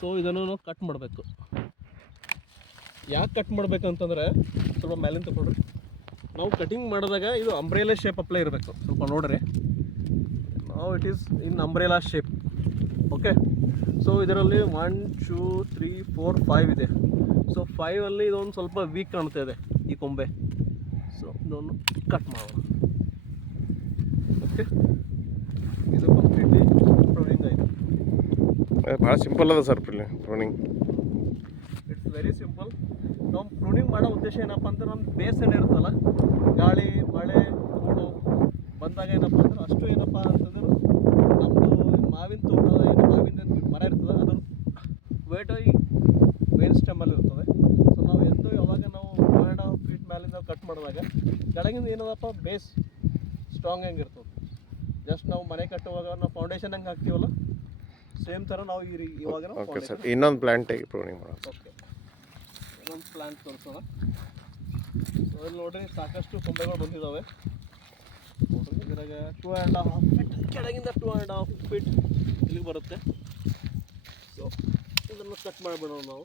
So ಇದನ್ನು ನಾವು cut ಮಾಡಬೇಕು. ಯಾಕೆ ಕಟ್ ಮಾಡಬೇಕಂತಂದರೆ ಸ್ವಲ್ಪ ಮೇಲಿಂದ ತಗೊಳ್ರಿ. ನಾವು ಕಟಿಂಗ್ ಮಾಡಿದಾಗ ಇದು ಅಂಬ್ರೆಲಾ ಶೇಪ್ ಅಪ್ಲೈ ಇರಬೇಕು. ಸ್ವಲ್ಪ ನೋಡ್ರಿ, ನಾವು it is in umbrella shape. Okay, so ಇದರಲ್ಲಿ 1 2 3 4 5 ಇದೆ. ಸೊ 5ಅಲ್ಲಿ ಇದೊಂದು ಸ್ವಲ್ಪ ವೀಕ್ ಕಾಣ್ತಾ ಇದೆ ಈ ಕೊಂಬೆ. ಸೊ ಇದನ್ನು ಕಟ್ ಮಾಡೋಣ. ಓಕೆ, ಇದು ಕಂಪ್ಲೀಟ್ಲಿ ಪ್ರೂನಿಂಗ್ ಆಯಿತು. ಭಾಳ ಸಿಂಪಲ್ ಅದ sir pruning. It's very simple. ನಾವು ಪ್ರೂನಿಂಗ್ ಮಾಡೋ ಉದ್ದೇಶ ಏನಪ್ಪ ಅಂದ್ರೆ ನಮ್ಮ ಬೇಸ್ ಏನಿರುತ್ತಲ್ಲ, ಗಾಳಿ ಮಳೆ ಧೂಳು ಬಂದಾಗ ಏನಪ್ಪ ಅಂದ್ರೆ ಅಷ್ಟು ಏನಪ್ಪ ಅಂತಂದ್ರೆ ನಮ್ಮದು ಮಾವಿನ ತೋಟ ಮಾವಿನ ಮರ ಇರ್ತದೆ, ಅದ್ರ ವೇಟ್ ಈ ಮೇನ್ ಸ್ಟೆಮ್ಮಲ್ಲಿ ಇರ್ತದೆ. ಸೊ ನಾವು ಎಂದು ಯಾವಾಗ ನಾವು 2.5 ಫೀಟ್ ಮೇಲಿಂದ ಕಟ್ ಮಾಡಿದಾಗ ಕೆಳಗಿಂದ ಏನದಪ್ಪ ಬೇಸ್ ಸ್ಟ್ರಾಂಗ್ ಹೆಂಗಿರ್ತದೆ. ಜಸ್ಟ್ ನಾವು ಮನೆ ಕಟ್ಟುವಾಗ ನಾವು ಫೌಂಡೇಶನ್ ಹೆಂಗೆ ಹಾಕ್ತೀವಲ್ಲ, ಸೇಮ್ ಥರ ನಾವು ಇವಾಗ ಓಕೆ ಸರ್, ಇನ್ನೊಂದು ಪ್ಲಾಂಟ್ ಪ್ರೂನಿಂಗ್ ಮಾಡೋಣ. ಓಕೆ, ಇನ್ನೊಂದು ಪ್ಲಾಂಟ್ ತೋರಿಸೋಣ. ಸೊ ಇಲ್ಲಿ ನೋಡ್ರಿ, ಸಾಕಷ್ಟು ಕೊಂಬೆಗಳು ಬಂದಿದ್ದಾವೆ. ನೋಡ್ರಿ, ಇದ್ರಾಗ 2.5 ಫೀಟ್ ಕೆಳಗಿಂದ 2.5 ಫೀಟ್ ಇಲ್ಲಿಗೆ ಬರುತ್ತೆ. ಸೊ ಇದನ್ನು ಕಟ್ ಮಾಡಿಬಿಡೋಣ ನಾವು.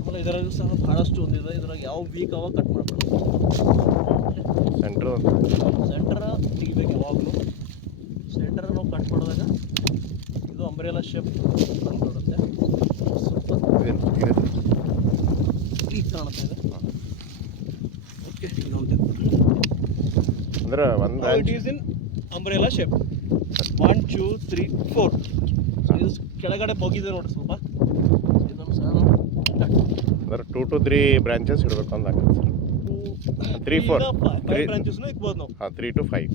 ಆಮೇಲೆ ಇದರಾಗ ಸಹ ಭಾಳಷ್ಟು ಒಂದಿದೆ. ಇದ್ರಾಗ ಯಾವ ವೀಕ್ ಅವ ಕಟ್ ಮಾಡ್ಬಿಡೋಣ. ಸೆಂಟರ್ ತೆಗಿಬೇಕು ಯಾವಾಗಲೂ. ಸೆಂಟರ್ ನಾವು ಕಟ್ ಮಾಡಿದಾಗ ಇದು ಅಂಬ್ರೆಲಾ ಶೇಪ್ ಕಂಡುಬಿಡುತ್ತೆ. ಸ್ವಲ್ಪ ಈಗ ಕಾಣ್ತಾ ಇದೆ. ಓಕೆ, ಇನ್ನೊಂದು ಅಂದ್ರೆ ಒಂದು it is in umbrella shape. 1 2 3 4 ಇದು ಕೆಳಗಡೆ ಹೋಗಿದೆ ನೋಡಿ ಸ್ವಲ್ಪ. ಇದನ್ನು ಸಹ ನಾವು ಅಂದ್ರೆ 2 to 3 ಬ್ರಾಂಚಸ್ ಇಡಬೇಕು ಅಂದಾಗುತ್ತೆ ಸರ್. 3 4 5 ಬ್ರಾಂಚಸ್ನು ಇಕ್ಬೋದು ನಾವು. ಹಾಂ, 3 to 5.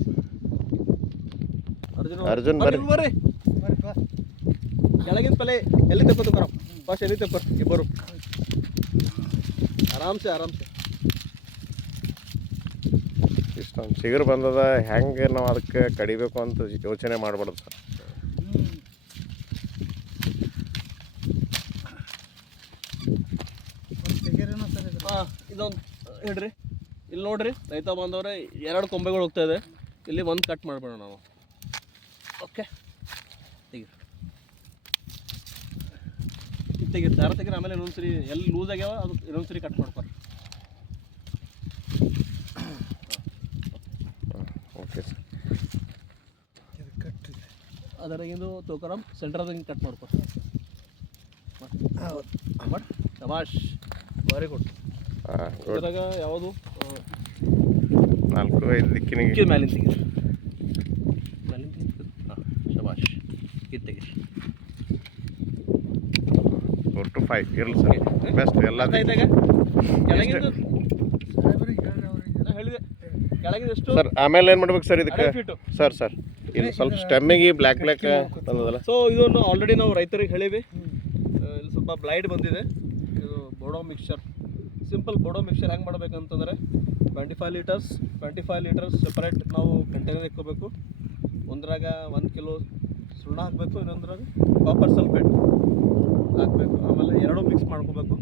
ಅರ್ಜುನ್ ಬರ್ರಿ. ಕೆಳಗಿನ ಪಲೆ ಎಲ್ಲಿ ತಕ್ಕೋತ ಬರೋ ಫಸ್ಟ್, ಎಲ್ಲಿ ತಕ್ಕೋರ್ ಇಬ್ಬರು ಆರಾಮ್ಸೆ. ಇಷ್ಟೊಂದು ಚಿಗುರು ಬಂದದ, ಹೆಂಗೆ ನಾವು ಅದಕ್ಕೆ ಕಡಿಬೇಕು ಅಂತ ಯೋಚನೆ ಮಾಡಬಾರ್ದು ಸರ್. ಹಾಂ, ಇದೊಂದು ಹೇಳ್ರಿ. ಇಲ್ಲಿ ನೋಡ್ರಿ, ರೈತ ಬಾಂಧವ್ರೆ, 2 ಕೊಂಬೆಗಳು ಹೋಗ್ತಾ ಇದೆ. ಇಲ್ಲಿ ಒಂದು ಕಟ್ ಮಾಡಿಬಿಡೋಣ ನಾವು. ಓಕೆ, ತೆಗೀರಿ ದಾರ ತೆಗೀರಿ. ಆಮೇಲೆ ಇನ್ನೊಂದ್ಸರಿ ಎಲ್ಲಿ ಲೂಸ್ ಆಗ್ಯಾವ ಅದು ಇನ್ನೊಂದ್ಸರಿ ಕಟ್ ಮಾಡ್ಕೊರಿ. ಓಕೆ ಸರ್, ಅದರಾಗಿಂದು ತೋಕರಂ ಸೆಂಟ್ರದಾಗ ಕಟ್ ಮಾಡ್ಕೊರಿ. ಬಟ್ ಶಬಾಷ್, ವೆರಿ ಗುಡ್. ಇದ್ರಾಗ ಯಾವುದು 4-5 ದಿಕ್ಕಿನಿಗೆ ಮ್ಯಾಲಿನ ತೆಗೀರಿ. ಹಾಂ, ಶಬಾಷ್. ಇದು ತೆಗೀರಿ. 4 to 5 ಇರಲಿ ಸರ್, ಬೆಸ್ಟ್. ಎಲ್ಲ ಕೆಳಗಿಂದು ಹೇಳಿದೆ, ಕೆಳಗಿಂದು ಎಷ್ಟು ಸರ್. ಆಮೇಲೆ ಏನು ಮಾಡ್ಬೇಕು ಸರ್ ಇದಕ್ಕೆ? ಸರ್ ಇಲ್ಲಿ ಸ್ವಲ್ಪ ಸ್ಟೆಮ್ಮಿಗೆ ಬ್ಲ್ಯಾಕ್ ಬಂದದಲ್ಲ. ಸೊ ಇದನ್ನು ಆಲ್ರೆಡಿ ನಾವು ರೈತರಿಗೆ ಹೇಳಿವಿ. ಇಲ್ಲಿ ಸ್ವಲ್ಪ ಬ್ಲೈಡ್ ಬಂದಿದೆ. ಇದು Bodo mixture, simple Bodo mixture ಹೆಂಗೆ ಮಾಡ್ಬೇಕಂತಂದರೆ 25 ಲೀಟರ್ಸ್ ಸೆಪರೇಟ್ ನಾವು ಕಂಟೈನರ್ ಇಟ್ಕೋಬೇಕು. ಒಂದ್ರಾಗ 1 ಕಿಲೋ ಸುಣ್ಣ ಹಾಕಬೇಕು, ಇನ್ನೊಂದ್ರಾಗ ಕಾಪರ್ ಸಲ್ಫೇಟ್ ಹಾಕಬೇಕು. ಆಮೇಲೆ 2 ಮಿಕ್ಸ್ ಮಾಡ್ಕೋಬೇಕು.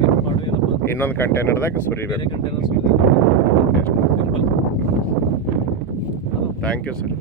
ಮಿಕ್ಸ್ ಮಾಡಿ ಏನಪ್ಪ ಇನ್ನೊಂದು ಕಂಟೈನರ್ದಾಗ ಸುರಿಬೇಕು. ಬೇರೆ ಕಂಟೈನರ್ ಸುರಿಬೇಕು. ಸಿಂಪಲ್. Thank you sir.